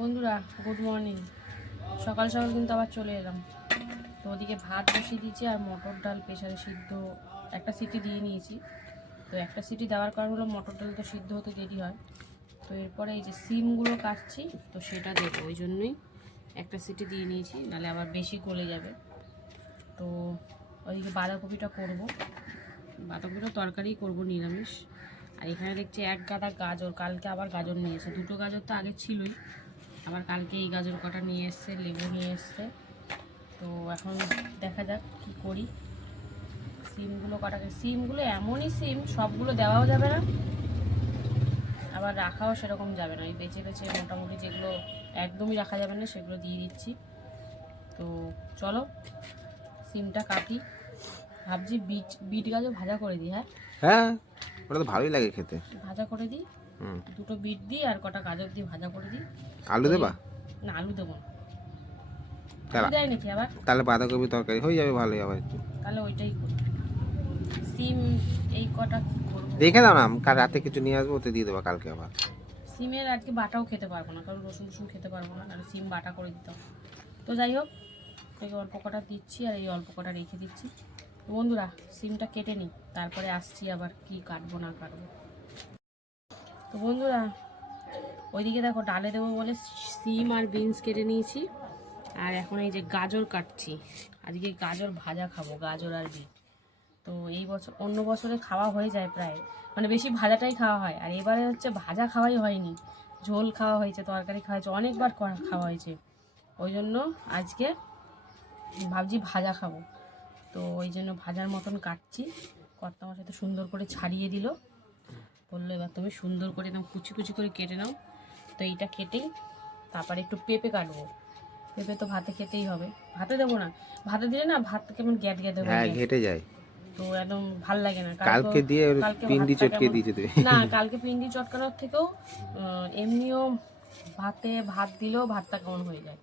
বন্ধুরা good morning সকাল সকাল কিন্তু আবার চলে এলাম। তো ওদিকে ভাত বসিয়ে দিয়েছি আর মটর ডাল প্রেশারে সিদ্ধ একটা সিটি দিয়ে নিয়েছি। তো একটা সিটি দেওয়ার কারণ হলো মটর ডাল তো সিদ্ধ হতে দেরি হয়। তো এরপরে এই যে সিমগুলো কাটছি, তো সেটা দেবো। ওই জন্যই একটা সিটি দিয়ে নিয়েছি নাহলে আবার বেশি গলে যাবে। তো ওইদিকে বাঁধাকপিটা করব। বাঁধাকপিটা তরকারি করব নিরামিষ। আর এখানে দেখছি এক গাদা গাজর, কালকে আবার গাজর নিয়ে এসেছে। দুটো গাজর তো আগে ছিলই। আবার কালকে এই গাজর কটা নিয়ে এসছে লেবু নিয়ে এসছে। তো এখন দেখা যাক কি করি। সিমগুলো কাটাকে সিমগুলো এমনই সিম সবগুলো দেওয়াও যাবে না। আবার রাখাও সেরকম যাবে না। এই বেছে বেছে মোটামুটি যেগুলো একদমই রাখা যাবে না সেগুলো দিয়ে দিচ্ছি। তো চলো সিমটা কাটি। ভাবছি বিট বিট গাজর ভাজা করে দিই হ্যাঁ? হ্যাঁ ওটা তো ভালোই লাগে খেতে। ভাজা করে দিই। দুটো বিট দিই আর কটা গাজর দিয়ে ভাজা করে দিই। আলু দেবা? না আলু দেবো না। দেয় নাকি আবার? তাহলে বাঁধাকপি তরকারি হয়ে যাবে ভালোই আবার একটু। তাহলে ওইটাই করি। সিম এই কটা কি করব? দেখে দাও না কাল রাতে কিছু নিয়ে আসব ওতে দিয়ে দেবো কালকে আবার। সিমের আজকে বাটাও খেতে পারব না কারণ রসুন রসুন খেতে পারব না আর সিম বাটা করে দিতাম। তো যাই হোক এই অল্প কটা দিচ্ছি আর এই অল্প কটা রেখে দিচ্ছি। তো বন্ধুরা সিমটা কেটে নিই তারপরে আসছি আবার কি কাটবো না কাটবো। তো বন্ধুরা, ওইদিকে দেখো ডালে দেবো বলে সিম আর বিনস কেটে নিয়েছি। আর এখন এই যে গাজর কাটছি। আজকে গাজর ভাজা খাব, গাজর আর বিট। তো এই বছর, অন্য বছরে খাওয়া হয়ে যায় প্রায়। মানে বেশি ভাজাটাই খাওয়া হয়। আর এবারে হচ্ছে ভাজা খাওয়াই হয়নি। ঝোল খাওয়া হয়েছে, তরকারি খাওয়া হয়েছে, অনেকবার খাওয়া হয়েছে। ওই জন্য আজকে ভাবছি ভাজা খাব। তো ওই জন্য ভাজার মতন কাটছি। কর্তা আমার সাথে সুন্দর করে ছাড়িয়ে দিল। বলল এবার তুমি সুন্দর করে একদম কুচি কুচি করে কেটে নাও। তো এইটা কেটেই তারপরে একটু পেঁপে কাটবো। পেঁপে তো ভাতে খেতেই হবে। ভাতে দেবো না। ভাতে দিলে না ভাত কেমন গ্যাট গ্যাট হয়ে ঘেটে যায়। তো একদম ভালো লাগে না। কালকে দিয়ে পিন্ডি চটকে দিয়েছে তুমি। না কালকে পিন্ডি চটকানোর থেকেও এমনিও ভাতে ভাত দিলেও ভাতটা কেমন হয়ে যায়।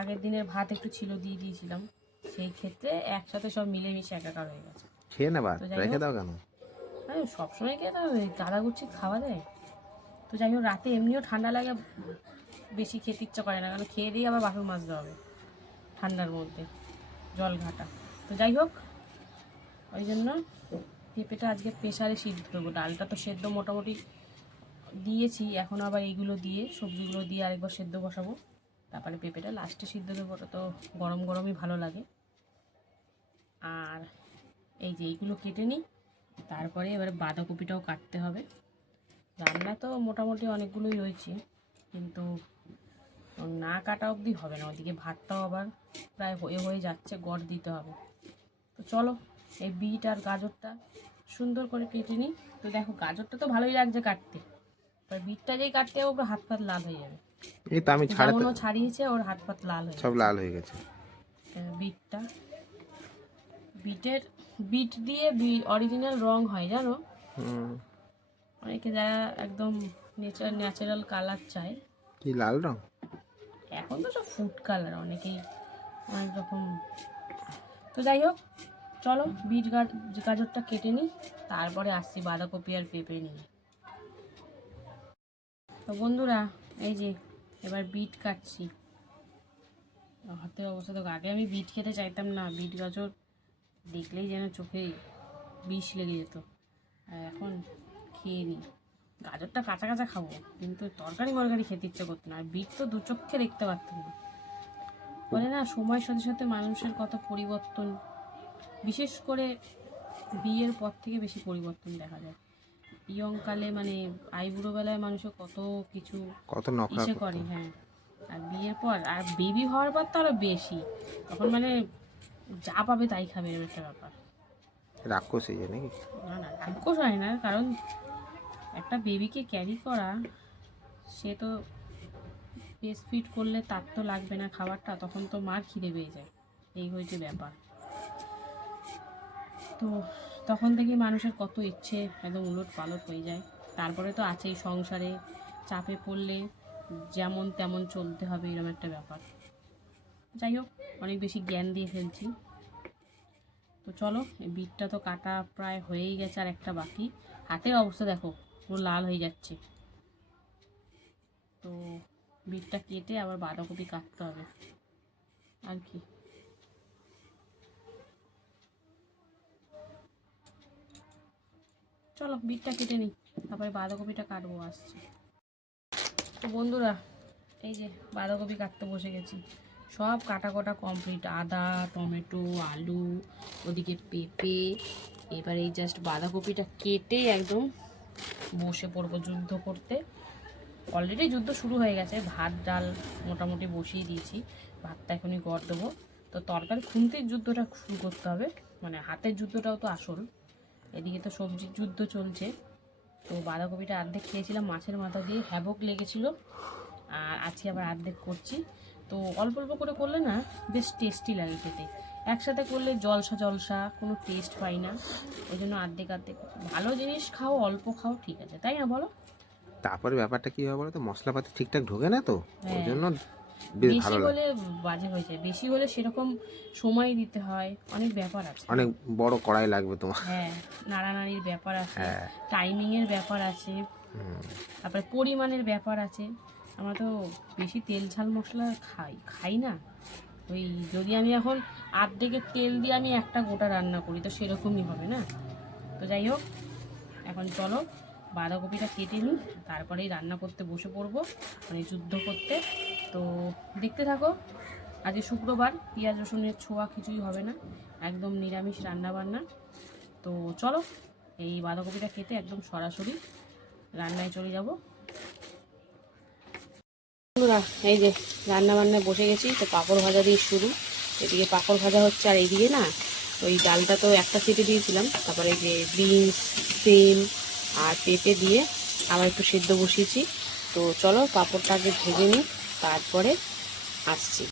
আগের দিনের ভাত একটু ছিল দিয়ে দিয়েছিলাম। সেই ক্ষেত্রে একসাথে সব মিলেমিশে একাকার হয়ে গেছে। খেয়ে নেবা। তো যাই রেখে দাও কেন? আরে সবসময় কে তো গাদা গুচ্ছি খাওয়া দেয়? তো যাই হোক, রাতে এমনিও ঠান্ডা লাগে, বেশি খেতে ইচ্ছা করে না, কারণ খেয়ে দিয়ে আবার বাসন মাজতে হবে ঠান্ডার মধ্যে, জল ঘাটা। তো যাই হোক, ওই জন্য পেঁপেটা আজকে প্রেশারে সিদ্ধ দেবো ডালটা তো সেদ্ধ মোটামুটি দিয়েছি, এখন আবার এইগুলো দিয়ে, সবজিগুলো দিয়ে আরেকবার সেদ্ধ বসাবো। তারপরে পেঁপেটা লাস্টে সিদ্ধ দেবো তো গরম গরমই ভালো লাগে। আর এই যে এইগুলো কেটে নিই তারপরে এবারে বাঁধাকপিটাও কাটতে হবে। রান্না তো মোটামুটি অনেকগুলোই হয়েছে কিন্তু না কাটা অবধি হবে না ওদিকে ভাতটাও আবার প্রায় হয়ে হয়ে যাচ্ছে গড় দিতে হবে। তো চলো এই বিট আর গাজরটা সুন্দর করে কেটে নিই। তো দেখো গাজরটা তো ভালোই লাগছে কাটতে। এবার বিটটা যেই কাটতে ওর হাত পাত লাল হয়ে যাবে। এই তো আমি ছাড়াতে ছাড়িয়েছে ওর হাত পাত লাল হয়ে সব লাল হয়ে গেছে। বিটটা বিটের বিট দিয়ে অরিজিনাল রং হয় জানো? অনেকে যারা একদম নেচার ন্যাচারাল কালার চায়। কি লাল রং? এখন তো সব ফুড কালার অনেকেই অনেক রকম। তো যাই হোক চলো বিট গাজরটা কেটে নিই তারপরে আসছি বাঁধাকপি আর পেঁপে নিয়ে। তো বন্ধুরা এই যে এবার বিট কাটছি। হাতের অবস্থা তো আগে আমি বিট খেতে চাইতাম না বিট গাজর দেখলেই যেন চোখে বিষ লেগে যেত। আর এখন খেয়ে নিই গাজরটা কাঁচা কাঁচা খাব কিন্তু তরকারি মরকারি খেতে ইচ্ছে করতো না। আর বিট তো দু চোখে দেখতে পারতাম না। বলে না সময়ের সাথে সাথে মানুষের কত পরিবর্তন বিশেষ করে বিয়ের পর থেকে বেশি পরিবর্তন দেখা যায়। ইয়ংকালে মানে আইবুড়ো বেলায় মানুষের কত কিছু কত ইসে করে হ্যাঁ। আর বিয়ের পর আর বেবি হওয়ার পর তো আরও বেশি। তখন মানে যা পাবে তাই খাবে এরকম একটা ব্যাপার। রাক্ষস এই যে নাকি? না না রাক্ষস হয় না কারণ একটা বেবিকে ক্যারি করা সে তো বেস্ট ফিট করলে তার তো লাগবে না খাবারটা তখন তো মার খিদে পেয়ে যায়। এই হয়েছে ব্যাপার। তো তখন থেকে মানুষের কত ইচ্ছে একদম উলট পালট হয়ে যায়। তারপরে তো আছেই সংসারে চাপে পড়লে যেমন তেমন চলতে হবে এরকম একটা ব্যাপার। যাই হোক, অনেক বেশি জ্ঞান দিয়ে ফেলছি তো চলো, এই বিটটা তো কাটা প্রায় হয়েই গেছে আর একটা বাকি। হাতের অবস্থা দেখো, পুরো লাল হয়ে যাচ্ছে। তো বিটটা কেটে আবার বাঁধাকপি কাটতে হবে। আর কি। চলো বিটটা কেটে নিই। তারপরে বাঁধাকপিটা কাটবো, আসছি। তো বন্ধুরা, এই যে বাঁধাকপি কাটতে বসে গেছি। সব কাটা কটা কমপ্লিট আদা, টমেটো, আলু, ওদিকে পেঁপে, এবার এই জাস্ট বাঁধাকপিটা কেটে একদম বসে পড়ব যুদ্ধ করতে। অলরেডি যুদ্ধ শুরু হয়ে গেছে, ভাত, ডাল মোটামুটি বসিয়ে দিয়েছি। ভাতটা এখনই গড় দেবো। তো তরকারি খুন্তির যুদ্ধটা শুরু করতে হবে মানে হাতের যুদ্ধটাও তো আসল। এদিকে তো সবজির যুদ্ধ চলছে। তো বাঁধাকপিটা অর্ধেক খেয়েছিলাম, মাছের মাথা দিয়ে হ্যাবক লেগেছিল। আর আজকে আবার অর্ধেক করছি। তো অল্প অল্প করে করলে না বেশ টেস্টি লাগে খেতে। একসাথে করলে জলসা জলসা কোনো টেস্ট পাই না। ওই জন্য অর্ধেক অর্ধেক ভালো জিনিস খাও অল্প খাও ঠিক আছে। তাই না বলো? তারপরে ব্যাপারটা কি হয় বলো তো মশলাপাতি ঠিকঠাক ঢোকে না তো? ওই হ্যাঁ। জন্য বেশি হলে বাজে হয়ে যায়। বেশি হলে সেরকম সময় দিতে হয়। অনেক ব্যাপার আছে। অনেক বড় কড়াই লাগবে তোমার। হ্যাঁ নাড়ানাড়ির ব্যাপার আছে। হ্যাঁ। টাইমিংয়ের ব্যাপার আছে। তারপরে পরিমাণের ব্যাপার আছে। আমরা তো বেশি তেল ঝাল মশলা খাই খাই না। ওই যদি আমি এখন আর্ধেকের তেল দিয়ে আমি একটা গোটা রান্না করি, তো সেরকমই হবে না। তো যাই হোক, এখন চলো বাঁধাকপিটা কেটে নিই, তারপরেই রান্না করতে বসে পড়ব মানে যুদ্ধ করতে। তো দেখতে থাকো, আজকে শুক্রবার, পেঁয়াজ, রসুনের ছোঁয়া কিছুই হবে না, একদম নিরামিষ রান্না বান্না তো চলো, এই বাঁধাকপিটা কেটে একদম সরাসরি রান্নায় চলে যাব। বন্ধুরা, এই যে রান্না বান্নায় বসে গেছি, তো পাঁপড় ভাজা দিয়ে শুরু। এদিকে পাঁপড় ভাজা হচ্ছে, আর এইদিকে না, ওই ডালটা তো একটা সিটি দিয়েছিলাম, তারপরে যে বিনস, সিম আর পেঁপে দিয়ে আবার একটু সেদ্ধ বসিয়েছি। তো চলো পাঁপড়টা আগে ভেজে নিই, তারপরে আসছি।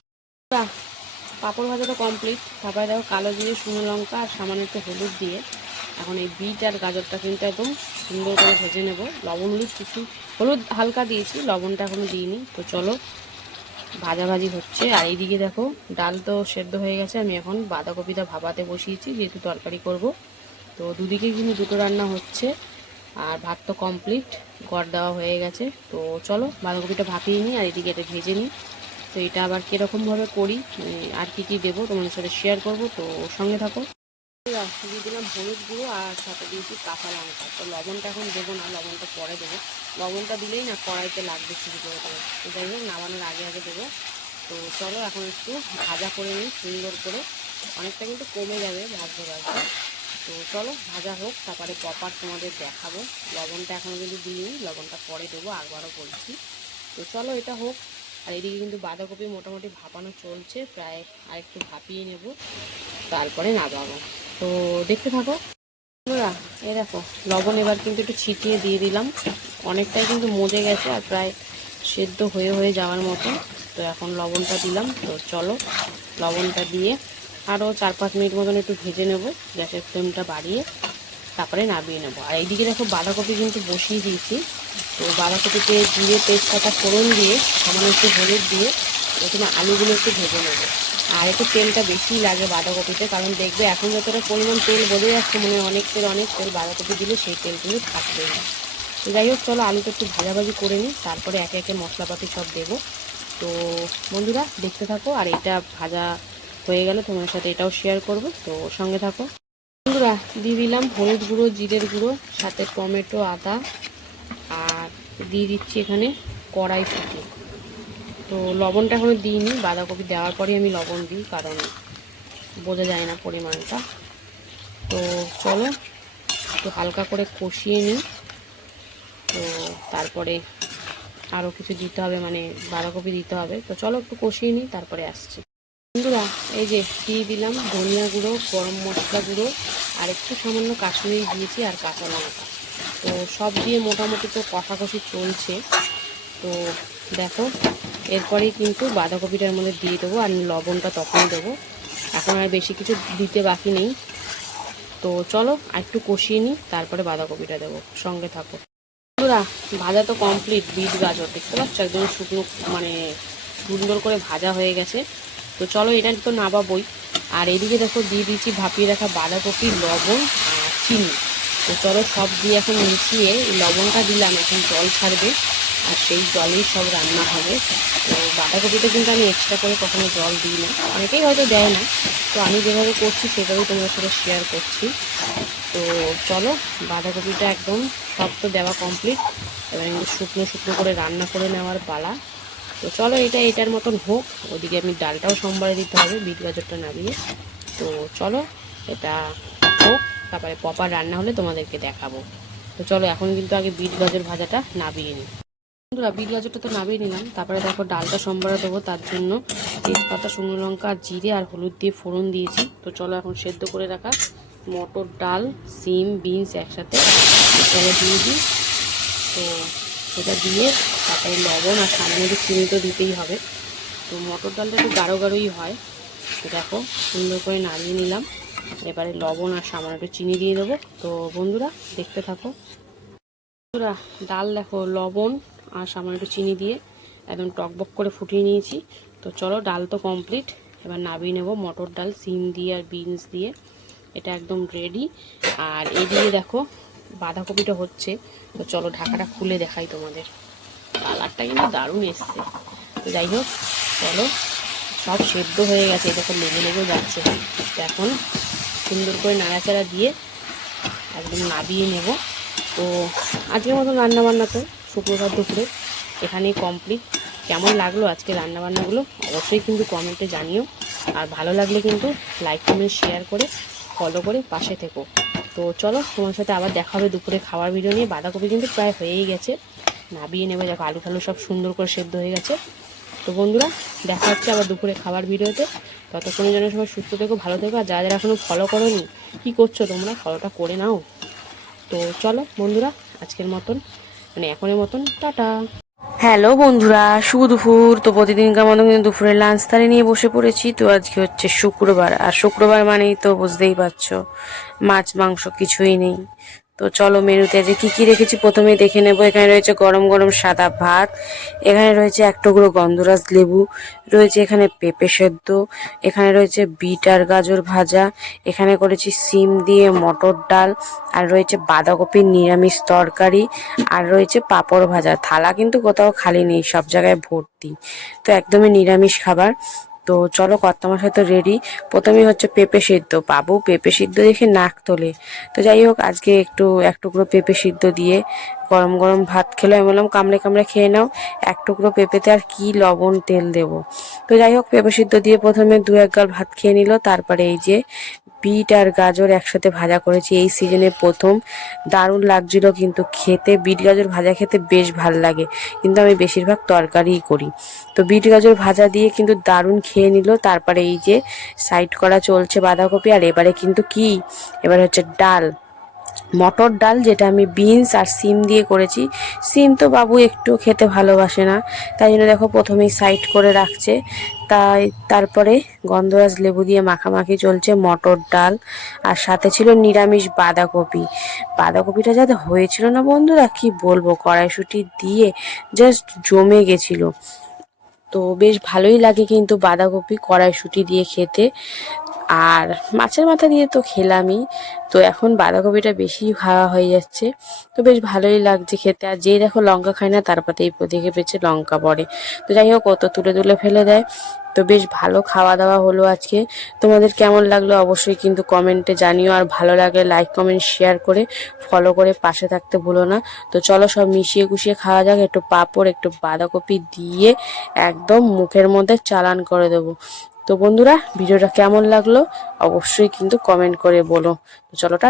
পাঁপড় ভাজাটা কমপ্লিট তারপরে দেখো কালো জিরে, শুকনো লঙ্কা আর সামান্য একটু হলুদ দিয়ে এখন এই বিট আর গাজরটা কিন্তু একদম সুন্দর করে ভেজে নেব। লবণ, হলুদ, কিছু হলুদ হালকা দিয়েছি, লবণটা এখনও দিইনি। তো চলো, ভাজাভাজি হচ্ছে। আর এইদিকে দেখো, ডাল তো সেদ্ধ হয়ে গেছে। আমি এখন বাঁধাকপিটা ভাপাতে বসিয়েছি, যেহেতু তরকারি করব। তো দুদিকে কিন্তু দুটো রান্না হচ্ছে, আর ভাত তো কমপ্লিট গড় দেওয়া হয়ে গেছে। তো চলো, বাঁধাকপিটা ভাপিয়ে নিই, আর এদিকে এটা ভেজে নিই। তো এটা আবার কীরকমভাবে করি মানে আর কি কি দেবো তোমাদের সাথে শেয়ার করব, তো সঙ্গে থাকো। দিয়ে দিলাম হলুদ গুঁড়ো আর সাথে দিয়েছি কাঁচা লঙ্কা। তো লবণটা এখন দেবো না, লবণটা পরে দেবো। লবণটা দিলেই না কড়াইতে লাগবে শুরু করে তো যাই হোক, নামানোর আগে আগে দেবো। তো চলো এখন একটু ভাজা করে নিই, সুন্দর করে। অনেকটা কিন্তু কমে যাবে ভাজতে ভাজতে। তো চলো, ভাজা হোক, তারপরে প্রপার তোমাদের দেখাবো। লবণটা এখনও কিন্তু দিইনি, লবণটা পরে দেবো, আরবারও বলছি। তো চলো, এটা হোক। আর এদিকে কিন্তু বাঁধাকপি মোটামুটি ভাপানো চলছে, প্রায় আর একটু ভাপিয়ে নেব। তারপরে নামাবো। তো দেখতে থাকো। বন্ধুরা, এই দেখো, লবণ এবার কিন্তু একটু ছিটিয়ে দিয়ে দিলাম। অনেকটাই কিন্তু মজে গেছে আর প্রায় সেদ্ধ হয়ে হয়ে যাওয়ার মতো। তো এখন লবণটা দিলাম। তো চলো, লবণটা দিয়ে আরও চার পাঁচ মিনিট মতন একটু ভেজে নেব, গ্যাসের ফ্লেমটা বাড়িয়ে তারপরে নামিয়ে নেব। আর এইদিকে দেখো, বাঁধাকপি কিন্তু বসিয়ে দিয়েছি। তো বাঁধাকপিতে জিরে, তেজপাতা, ফোড়ন দিয়ে সামান্য একটু হলুদ দিয়ে প্রথমে আলুগুলো একটু ভেজে নেব। আর একটু তেলটা বেশি লাগে বাঁধাকপিতে, কারণ দেখবে এখন যতটা পরিমাণ তেল বোঝা যাচ্ছে মানে অনেক তেল অনেক তেল বাঁধাকপি দিলে সেই তেল কিন্তু থাকবে না। যাই হোক, চলো আলুটা একটু ভাজাভাজি করে নিই, তারপরে একে একে মশলাপাতি সব দেবো। তো বন্ধুরা, দেখতে থাকো, আর এটা ভাজা হয়ে গেলে তোমার সাথে এটাও শেয়ার করব, তো সঙ্গে থাকো। বন্ধুরা, দিয়ে দিলাম হলুদ গুঁড়ো, জিরের গুঁড়ো, সাথে টমেটো, আদা, আর দিয়ে দিচ্ছি এখানে কড়াই কড়াইশুঁটি তো লবণটা এখনও দিইনি, বাঁধাকপি দেওয়ার পরে আমি লবণ দিই, কারণ বোঝা যায় না পরিমাণটা। তো চলো, একটু হালকা করে কষিয়ে নিই। তো তারপরে আরও কিছু দিতে হবে মানে বাঁধাকপি দিতে হবে। তো চলো একটু কষিয়ে নিই, তারপরে আসছি। বন্ধুরা, এই যে দিয়ে দিলাম ধনিয়া গুঁড়ো, গরম মশলা গুঁড়ো, আর একটু সামান্য কাশ্মীরি দিয়েছি আর কাঁচা লঙ্কা। তো সব দিয়ে মোটামুটি তো কষাকষি চলছে। তো দেখো এরপরেই কিন্তু বাঁধাকপিটার মধ্যে দিয়ে দেবো আর লবণটা তখন দেবো। এখন আর বেশি কিছু দিতে বাকি নেই। তো চলো, আর একটু কষিয়ে নিই, তারপরে বাঁধাকপিটা দেবো। সঙ্গে থাকো। বন্ধুরা, ভাজা তো কমপ্লিট বিট গাজর। দেখতে পাচ্ছ? একদম শুকনো মানে সুন্দর করে ভাজা হয়ে গেছে। তো চলো, এটা তো নাবাবই আর এদিকে দেখো, দিয়ে দিয়েছি ভাপিয়ে রাখা বাঁধাকপি, লবণ আর চিনি। তো চলো, সব দিয়ে এখন মিশিয়ে লবণটা দিলাম। এখন জল ছাড়বে। আর সেই জলেই সব রান্না হবে। তো বাঁধাকপিতে কিন্তু আমি এক্সট্রা করে কখনো জল দিই না। অনেকেই হয়তো দেয় না। তো আমি যেভাবে করছি, সেভাবেই তোমাদের সাথে শেয়ার করছি। তো চলো, বাঁধাকপিটা একদম সব তো দেওয়া কমপ্লিট এবার শুকনো শুকনো করে রান্না করে নেওয়ার পালা। তো চলো, এটা এটার মতন হোক। ওদিকে আমি ডালটাও সোমবারে দিতে হবে, বিট গাজরটা নামিয়ে তো চলো, এটা হোক। তারপরে পপার রান্না হলে তোমাদেরকে দেখাবো। তো চলো, এখন কিন্তু আগে বিট গাজর ভাজাটা নাবিয়ে নিই। বন্ধুরা, বিট গাজরটা তো নামিয়ে নিলাম। তারপরে দেখো ডালটা সোমবারে দেবো, তার জন্য তেজপাতা, শুকনো লঙ্কা আর জিরে আর হলুদ দিয়ে ফোড়ন দিয়েছি। তো চলো এখন সেদ্ধ করে রাখা মটর ডাল, সিম, বিনস একসাথে দিয়ে দিই। তো সেটা দিয়ে তারপরে লবণ আর সামনে একটু চিনি তো দিতেই হবে। তো মটর ডালটা একটু গাঢ় গাঢ়ই হয়। তো দেখো সুন্দর করে নাড়িয়ে নিলাম। এবারে লবণ আর সামান্য একটু চিনি দিয়ে দেবো। তো বন্ধুরা, দেখতে থাকো। বন্ধুরা, ডাল দেখো লবণ আর সামান্য একটু চিনি দিয়ে একদম টকবক করে ফুটিয়ে নিয়েছি। তো চলো, ডাল তো কমপ্লিট এবার নাবিয়ে নেব মটর ডাল, সিম দিয়ে আর বিনস দিয়ে। এটা একদম রেডি আর এদিকে দেখো, বাঁধাকপিটা হচ্ছে। তো চলো, ঢাকাটা খুলে দেখাই তোমাদের। কালারটা কিন্তু দারুণ এসছে। তো যাই হোক, চলো। সব সেদ্ধ হয়ে গেছে। দেখো, লেগে লেগে যাচ্ছে। এখন সুন্দর করে নাড়াচাড়া দিয়ে একদম নাবিয়ে নেব। তো আজকের মতন রান্নাবান্না তো শুক্রবার দুপুরে। এখানেই কমপ্লিট কেমন লাগল আজকে রান্নাবান্নাগুলো? অবশ্যই কিন্তু কমেন্টে জানিও। আর ভালো লাগলে কিন্তু লাইক কমেন্ট শেয়ার করে ফলো করে পাশে থেকো। তো চলো, তোমার সাথে আবার দেখা হবে দুপুরে খাওয়ার ভিডিও নিয়ে। বাঁধাকপি কিন্তু প্রায় হয়েই গেছে। নাবিয়ে নেবে, দেখো আলু ফালু সব সুন্দর করে সেদ্ধ হয়ে গেছে। তো বন্ধুরা, দেখা হচ্ছে আবার দুপুরে খাবার ভিডিওতে ততক্ষণের জন্য সবাই সুস্থ থেকো, ভালো থেকো। আর যারা যারা এখনও ফলো করোনি, কী করছ তোমরা? ফলোটা করে নাও। তো চলো বন্ধুরা, আজকের মতন মানে এখনের মতন, টাটা। হ্যালো বন্ধুরা, শুভ দুপুর। তো প্রতিদিনকার মতন কিন্তু দুপুরের লাঞ্চ তারে নিয়ে বসে পড়েছি। তো আজকে হচ্ছে শুক্রবার। আর শুক্রবার মানেই তো বুঝতেই পারছ, মাছ, মাংস কিছুই নেই। তো চলো মেনুতে যে কি কি রেখেছি প্রথমে দেখে নেব। এখানে রয়েছে গরম গরম সাদা ভাত, এখানে রয়েছে এক টুকরো গন্ধরাজ লেবু, রয়েছে এখানে পেঁপে সেদ্ধ, এখানে রয়েছে বিট আর গাজর ভাজা, এখানে করেছি সিম দিয়ে মটর ডাল, আর রয়েছে বাঁধাকপির নিরামিষ তরকারি, আর রয়েছে পাঁপড় ভাজা। থালা কিন্তু কোথাও খালি নেই, সব জায়গায় ভর্তি। তো একদমই নিরামিষ খাবার। তো চলো কর্তামার সাথে রেডি প্রথমেই হচ্ছে পেঁপে সিদ্ধ। পাবো পেঁপে সিদ্ধ দেখে নাক তোলে। তো যাই হোক, আজকে একটু এক টুকরো পেঁপে সিদ্ধ দিয়ে গরম গরম ভাত খেলো। আমি বললাম, কামড়ে কামড়ে খেয়ে নাও। এক টুকরো পেঁপেতে আর কি লবণ তেল দেব? তো যাই হোক, পেঁপে সিদ্ধ দিয়ে প্রথমে দু এক গাল ভাত খেয়ে নিল। তারপরে এই যে বিট আর গাজর একসাথে ভাজা করেছি। এই সিজনে প্রথম দারুণ লাগছিল কিন্তু খেতে। বিট গাজর ভাজা খেতে বেশ ভালো লাগে, কিন্তু আমি বেশিরভাগ তরকারিই করি। তো বিট গাজর ভাজা দিয়ে কিন্তু দারুণ খেয়ে নিল। তারপরে এই যে সাইড করা চলছে বাঁধাকপি, আর এবারে কিন্তু কি? এবার হচ্ছে ডাল। মটর ডাল যেটা আমি বিনস আর সিম দিয়ে করেছি। সিম তো বাবু একটু খেতে ভালোবাসে না, তাই জন্য দেখো প্রথমেই সাইড করে রাখছে। তাই তারপরে গন্ধরাজ লেবু দিয়ে মাখামাখি চলছে মটর ডাল। আর সাথে ছিল নিরামিষ বাঁধাকপি। বাঁধাকপিটা যাতে হয়েছিল না বন্ধুরা, কি বলব? কড়াইশুটি দিয়ে জাস্ট জমে গেছিল। তো বেশ ভালোই লাগে কিন্তু বাঁধাকপি কড়াইশুটি দিয়ে খেতে। আর মাছের মাথা দিয়ে তো খেলামই। তো এখন বাঁধাকপিটা বেশি খাওয়া হয়ে যাচ্ছে। তো বেশ ভালোই লাগছে খেতে। আর যেই দেখো লঙ্কা খায় না, তার পাতেই দেখে পেয়েছে লঙ্কা পড়ে। তো যাই হোক কত তুলে তুলে ফেলে দেয়। তো বেশ ভালো খাওয়া দাওয়া হলো আজকে। তোমাদের কেমন লাগল অবশ্যই কিন্তু কমেন্টে জানিও। আর ভালো লাগে লাইক, কমেন্ট, শেয়ার করে ফলো করে পাশে থাকতে ভুলো না। তো চলো সব মিশিয়ে কুশিয়ে খাওয়া যাক। একটু পাঁপড়, একটু বাঁধাকপি দিয়ে একদম মুখের মধ্যে চালান করে দেবো। তো বন্ধুরা ভিডিওটা কেমন লাগল অবশ্যই কিন্তু কমেন্ট করে বলো। তো চলো টা